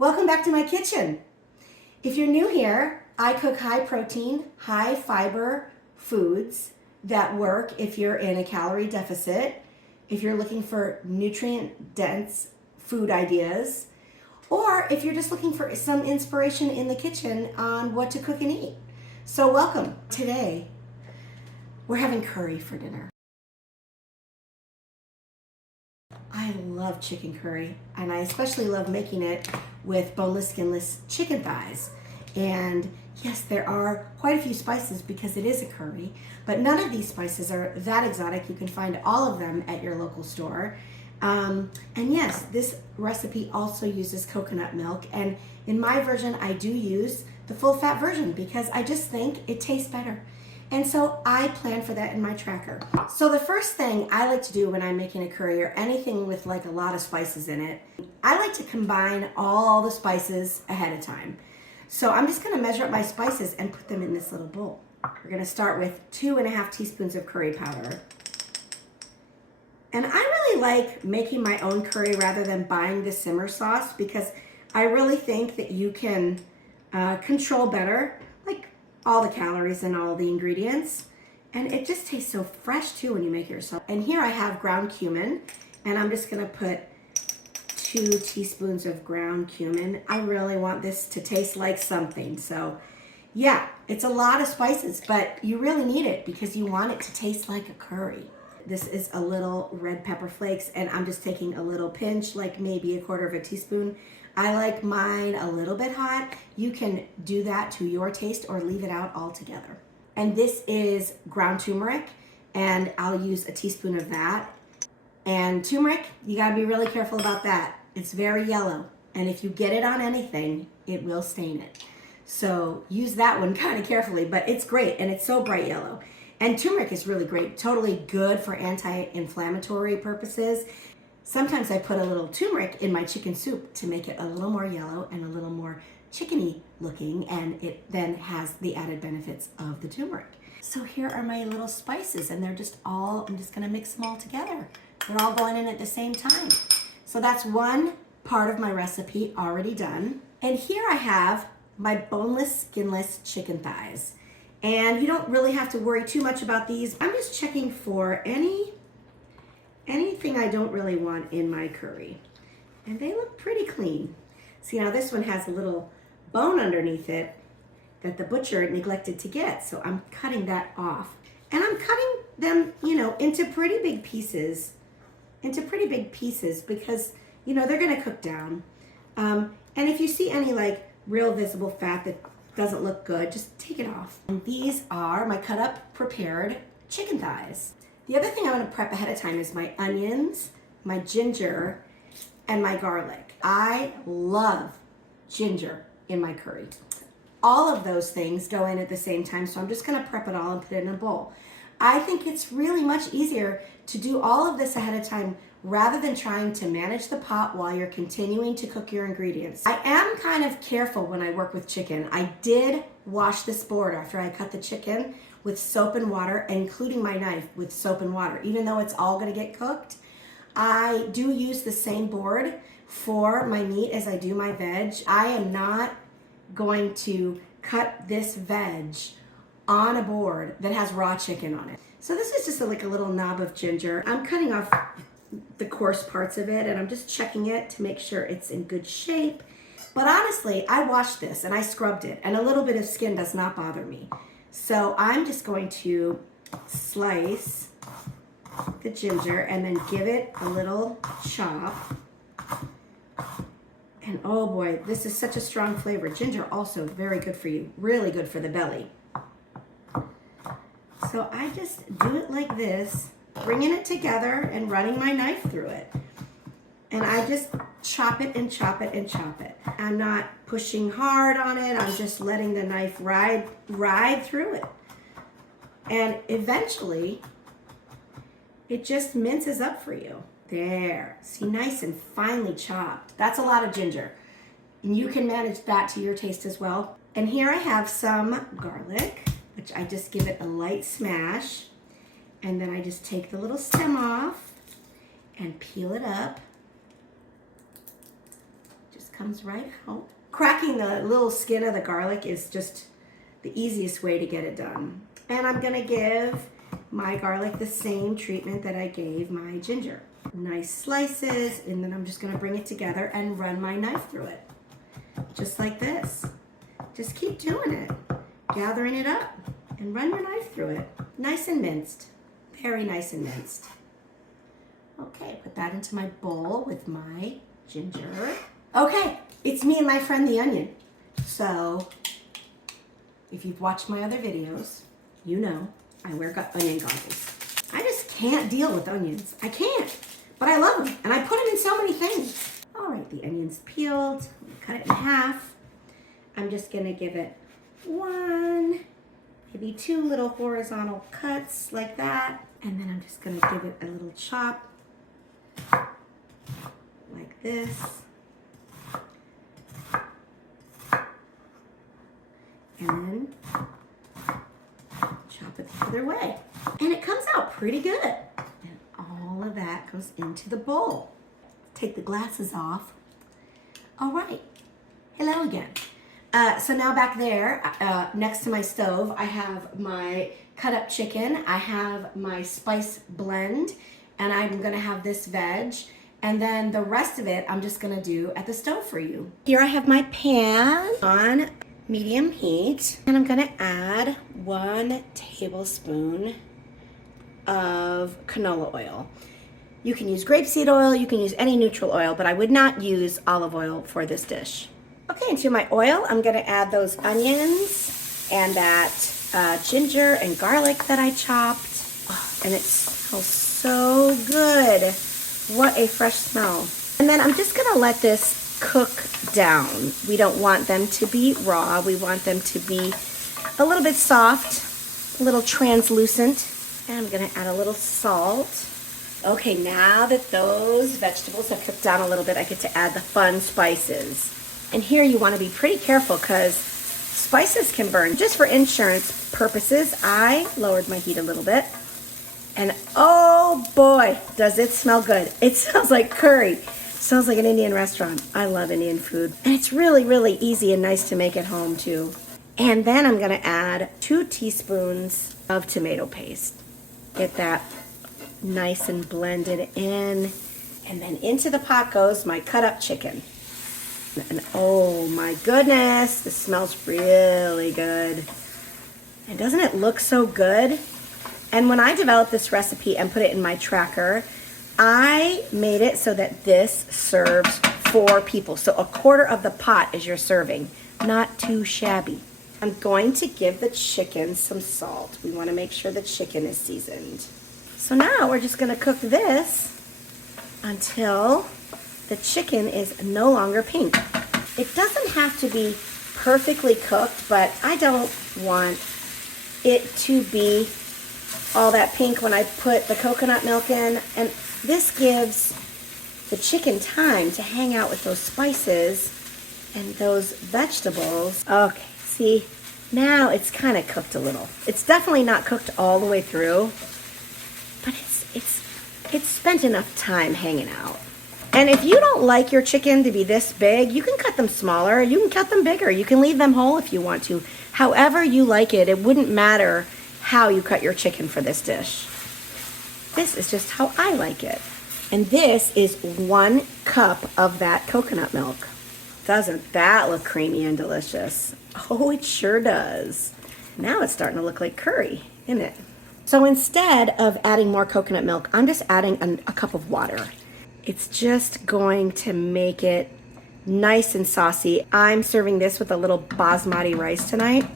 Welcome back to my kitchen. If you're new here, I cook high protein, high fiber foods that work if you're in a calorie deficit, if you're looking for nutrient dense food ideas, or if you're just looking for some inspiration in the kitchen on what to cook and eat. So welcome. Today, we're having curry for dinner. I love chicken curry, and I especially love making it with boneless, skinless chicken thighs. And yes, there are quite a few spices because it is a curry, but none of these spices are that exotic. You can find all of them at your local store. And yes, this recipe also uses coconut milk, and in my version, I do use the full fat version because I just think it tastes better. And so I plan for that in my tracker. So the first thing I like to do when I'm making a curry or anything with like a lot of spices in it, I like to combine all the spices ahead of time. So I'm just gonna measure up my spices and put them in this little bowl. We're gonna start with 2.5 teaspoons of curry powder. And I really like making my own curry rather than buying the simmer sauce because I really think that you can control better all the calories and all the ingredients, and it just tastes so fresh too when you make it yourself. And here I have ground cumin, and I'm just gonna put 2 teaspoons of ground cumin. I really want this to taste like something. So yeah, it's a lot of spices, but you really need it because you want it to taste like a curry. This is a little red pepper flakes, and I'm just taking a little pinch, like maybe 1/4 teaspoon. I like mine a little bit hot. You can do that to your taste or leave it out altogether. And this is ground turmeric, and I'll use a teaspoon of that. And turmeric, you gotta be really careful about that. It's very yellow, and if you get it on anything, it will stain it. So use that one kind of carefully, but it's great, and it's so bright yellow. And turmeric is really great, totally good for anti-inflammatory purposes. Sometimes I put a little turmeric in my chicken soup to make it a little more yellow and a little more chickeny looking, and it then has the added benefits of the turmeric. So here are my little spices, and they're just all, I'm just gonna mix them all together. They're all going in at the same time. So that's one part of my recipe already done. And here I have my boneless, skinless chicken thighs. And you don't really have to worry too much about these. I'm just checking for anything I don't really want in my curry. And they look pretty clean. See, now this one has a little bone underneath it that the butcher neglected to get, so I'm cutting that off. And I'm cutting them, into pretty big pieces because, they're gonna cook down. And if you see any real visible fat that doesn't look good, just take it off. And these are my cut up, prepared chicken thighs. The other thing I'm gonna prep ahead of time is my onions, my ginger, and my garlic. I love ginger in my curry. All of those things go in at the same time, so I'm just gonna prep it all and put it in a bowl. I think it's really much easier to do all of this ahead of time rather than trying to manage the pot while you're continuing to cook your ingredients. I am kind of careful when I work with chicken. I did wash this board after I cut the chicken with soap and water, including my knife with soap and water. Even though it's all gonna get cooked, I do use the same board for my meat as I do my veg. I am not going to cut this veg on a board that has raw chicken on it. So this is just like a little knob of ginger. I'm cutting off the coarse parts of it, and I'm just checking it to make sure it's in good shape. But honestly, I washed this and I scrubbed it, and a little bit of skin does not bother me. So I'm just going to slice the ginger and then give it a little chop. And oh boy, this is such a strong flavor. Ginger also very good for you, really good for the belly. So I just do it like this, bringing it together and running my knife through it. And I just chop it and chop it and chop it. I'm not pushing hard on it. I'm just letting the knife ride through it. And eventually, it just minces up for you. There, see, nice and finely chopped. That's a lot of ginger. And you can manage that to your taste as well. And here I have some garlic, which I just give it a light smash. And then I just take the little stem off and peel it up. comes right out. Cracking the little skin of the garlic is just the easiest way to get it done. And I'm gonna give my garlic the same treatment that I gave my ginger. Nice slices, and then I'm just gonna bring it together and run my knife through it. Just like this. Just keep doing it. Gathering it up and run your knife through it. Nice and minced. Very nice and minced. Okay, put that into my bowl with my ginger. Okay, it's me and my friend the onion. So, if you've watched my other videos, you know I wear onion goggles. I just can't deal with onions. I can't, but I love them, and I put them in so many things. All right, the onion's peeled. Cut it in half. I'm just gonna give it one, maybe two little horizontal cuts like that, and then I'm just gonna give it a little chop like this. And then chop it the other way. And it comes out pretty good. And all of that goes into the bowl. Take the glasses off. All right, hello again. So now back there, next to my stove, I have my cut up chicken. I have my spice blend, and I'm gonna have this veg. And then the rest of it, I'm just gonna do at the stove for you. Here I have my pan on medium heat, and I'm gonna add 1 tablespoon of canola oil. You can use grapeseed oil, you can use any neutral oil, but I would not use olive oil for this dish. Okay, into my oil, I'm gonna add those onions and that ginger and garlic that I chopped. Oh, and it smells so good. What a fresh smell. And then I'm just gonna let this cook down. We don't want them to be raw. We want them to be a little bit soft, a little translucent. And I'm gonna add a little salt. Okay, now that those vegetables have cooked down a little bit, I get to add the fun spices. And here you wanna be pretty careful because spices can burn. Just for insurance purposes, I lowered my heat a little bit. And oh boy, does it smell good. It smells like curry. Smells like an Indian restaurant. I love Indian food. And it's really, really easy and nice to make at home too. And then I'm gonna add 2 teaspoons of tomato paste. Get that nice and blended in. And then into the pot goes my cut up chicken. And oh my goodness, this smells really good. And doesn't it look so good? And when I developed this recipe and put it in my tracker, I made it so that this serves 4 people. So 1/4 of the pot is your serving. Not too shabby. I'm going to give the chicken some salt. We want to make sure the chicken is seasoned. So now we're just going to cook this until the chicken is no longer pink. It doesn't have to be perfectly cooked, but I don't want it to be all that pink when I put the coconut milk in. And this gives the chicken time to hang out with those spices and those vegetables. Okay, see, now it's kind of cooked a little. It's definitely not cooked all the way through, but it's spent enough time hanging out. And if you don't like your chicken to be this big, you can cut them smaller, you can cut them bigger, you can leave them whole if you want to. However you like it, it wouldn't matter how you cut your chicken for this dish. This is just how I like it. And this is 1 cup of that coconut milk. Doesn't that look creamy and delicious? Oh, it sure does. Now it's starting to look like curry, isn't it? So instead of adding more coconut milk, I'm just adding a cup of water. It's just going to make it nice and saucy. I'm serving this with a little basmati rice tonight.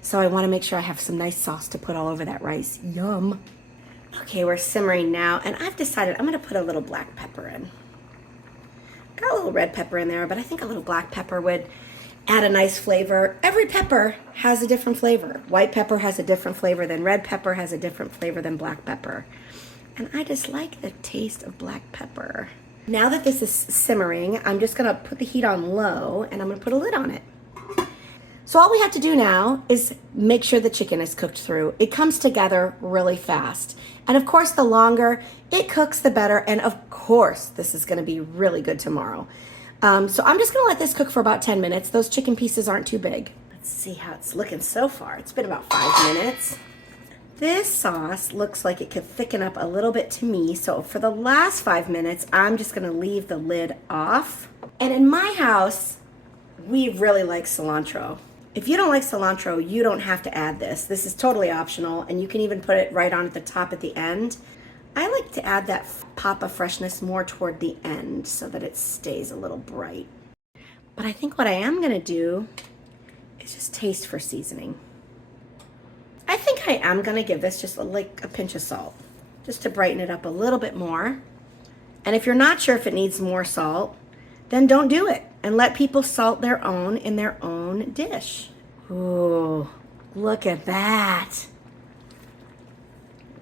So I want to make sure I have some nice sauce to put all over that rice. Yum. Okay, we're simmering now, and I've decided I'm going to put a little black pepper in. Got a little red pepper in there, but I think a little black pepper would add a nice flavor. Every pepper has a different flavor. White pepper has a different flavor than red pepper has a different flavor than black pepper. And I just like the taste of black pepper. Now that this is simmering, I'm just going to put the heat on low, and I'm going to put a lid on it. So all we have to do now is make sure the chicken is cooked through. It comes together really fast. And of course, the longer it cooks, the better. And of course, this is gonna be really good tomorrow. So I'm just gonna let this cook for about 10 minutes. Those chicken pieces aren't too big. Let's see how it's looking so far. It's been about 5 minutes. This sauce looks like it could thicken up a little bit to me. So for the last 5 minutes, I'm just gonna leave the lid off. And in my house, we really like cilantro. If you don't like cilantro, you don't have to add this. This is totally optional, and you can even put it right on at the top at the end. I like to add that pop of freshness more toward the end so that it stays a little bright. But I think what I am gonna do is just taste for seasoning. I think I am gonna give this just like a pinch of salt, just to brighten it up a little bit more. And if you're not sure if it needs more salt, then don't do it and let people salt their own in their own dish. Ooh, look at that.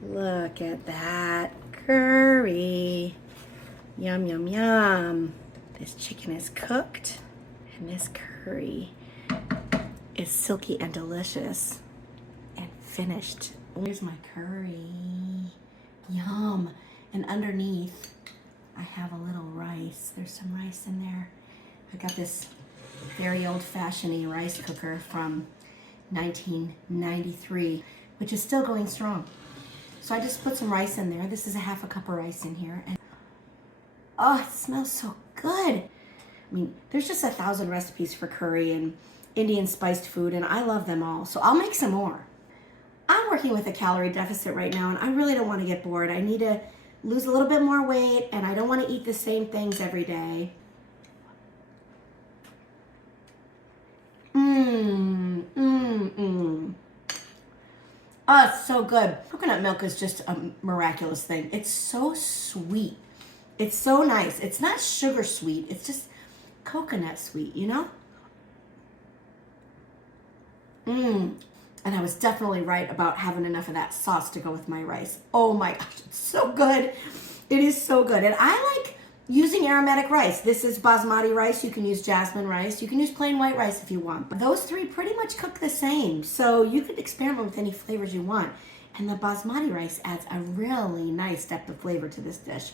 Look at that curry. Yum, yum, yum. This chicken is cooked and this curry is silky and delicious and finished. Here's my curry. Yum. And underneath, I have a little rice. There's some rice in there. I got this very old-fashioned rice cooker from 1993, which is still going strong. So I just put some rice in there. This is a half a cup of rice in here. And oh, it smells so good. I mean, there's just 1,000 recipes for curry and Indian spiced food, and I love them all. So I'll make some more. I'm working with a calorie deficit right now, and I really don't want to get bored. I need to lose a little bit more weight, and I don't want to eat the same things every day. Oh, it's so good. Coconut milk is just a miraculous thing. It's so sweet. It's so nice. It's not sugar sweet. It's just coconut sweet, you know? And I was definitely right about having enough of that sauce to go with my rice. Oh my gosh, it's so good. It is so good. And I like using aromatic rice. This is basmati rice. You can use jasmine rice. You can use plain white rice if you want. But those three pretty much cook the same. So you could experiment with any flavors you want. And the basmati rice adds a really nice depth of flavor to this dish.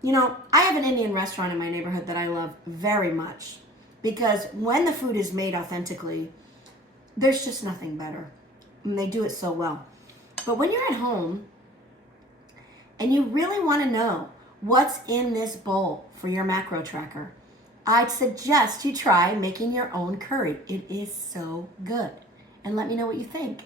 You know, I have an Indian restaurant in my neighborhood that I love very much because when the food is made authentically, there's just nothing better. And they do it so well. But when you're at home and you really want to know what's in this bowl for your macro tracker, I'd suggest you try making your own curry. It is so good. And let me know what you think.